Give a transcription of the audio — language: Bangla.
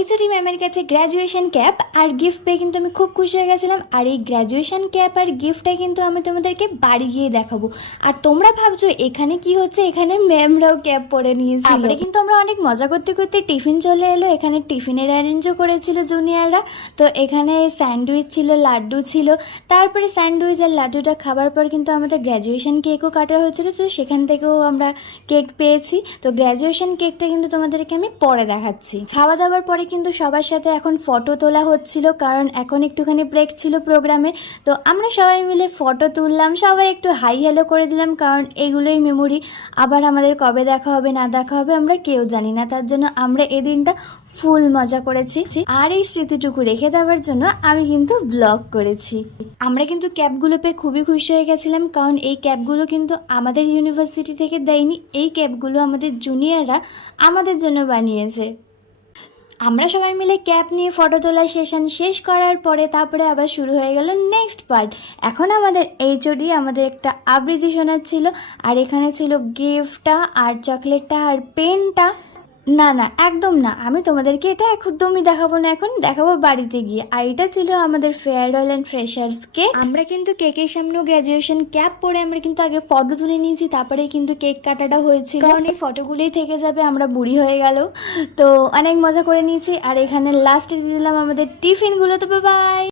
এইচওডি ম্যামের কাছে গ্র্যাজুয়েশন ক্যাপ আর গিফট পেয়ে কিন্তু আমি খুব খুশি হয়ে গেছিলাম। আর এই গ্র্যাজুয়েশন ক্যাপ আর গিফটটা কিন্তু আমি তোমাদেরকে বাড়ি গিয়ে দেখাবো। আর তোমরা ভাবছো এখানে কি হচ্ছে, এখানে ম্যামরাও ক্যাপ পরে নিয়েছিল। তারপরে কিন্তু আমরা অনেক মজা করতে করতে টিফিন চলে এলো। এখানে টিফিনের অ্যারেঞ্জও করেছিল জুনিয়ররা। তো এখানে স্যান্ডউইচ ছিল, লাড্ডু ছিল। তারপরে স্যান্ডউইচ আর লাড্ডুটা খাবার পর কিন্তু আমাদের গ্র্যাজুয়েশন কেকও কাটা হয়েছিল, তো সেখান থেকেও আমরা কেক পেয়েছি। তো গ্র্যাজুয়েশন কেকটা কিন্তু তোমাদেরকে আমি পরে দেখাচ্ছি। খাওয়া দাওয়ার পরে কিন্তু সবার সাথে এখন ফটো তোলা হচ্ছিল, কারণ এখন একটুখানি ব্রেক ছিল প্রোগ্রামের। তো আমরা সবাই মিলে ফটো তুললাম, সবাই একটু হাই হ্যালো করে দিলাম, কারণ এগুলোই মেমোরি। আবার আমাদের কবে দেখা হবে না দেখা হবে আমরা কেউ জানি না, তার জন্য আমরা এই দিনটা ফুল মজা করেছি। আর এই স্মৃতিটুকু রেখে দেওয়ার জন্য আমি কিন্তু ব্লগ করেছি। আমরা কিন্তু ক্যাপগুলো পেয়ে খুবই খুশি হয়ে গেছিলাম, কারণ এই ক্যাপগুলো কিন্তু আমাদের ইউনিভার্সিটি থেকে দেয়নি, এই ক্যাপগুলো আমাদের জুনিয়ররা আমাদের জন্য বানিয়েছে। আমরা সবাই মিলে ক্যাপ নিয়ে ফটো তোলার সেশন শেষ করার পরে তারপরে আবার শুরু হয়ে গেল নেক্সট পার্ট। এখন আমাদের এইচওডি আমাদের একটা আবৃত্তি শোনাচ্ছিল, আর এখানে ছিল গিফটটা আর চকলেটটা আর পেনটা। না না, একদম না, আমি তোমাদেরকে এটা একদমই দেখাবো না, এখন দেখাবো বাড়িতে গিয়ে। আর এটা ছিল আমাদের ফেয়ারওয়েল অ্যান্ড ফ্রেশার্স কেক। আমরা কিন্তু কেকের সামনেও গ্র্যাজুয়েশন ক্যাপ পরে আমরা কিন্তু আগে ফটো তুলে নিয়েছি, তারপরে কিন্তু কেক কাটাটা হয়েছিল, কারণ এই ফটোগুলোই থেকে যাবে, আমরা বুড়ি হয়ে গেল। তো অনেক মজা করে নিয়েছি। আর এখানে লাস্টে দিয়ে দিলাম আমাদের টিফিনগুলো। তো বাই।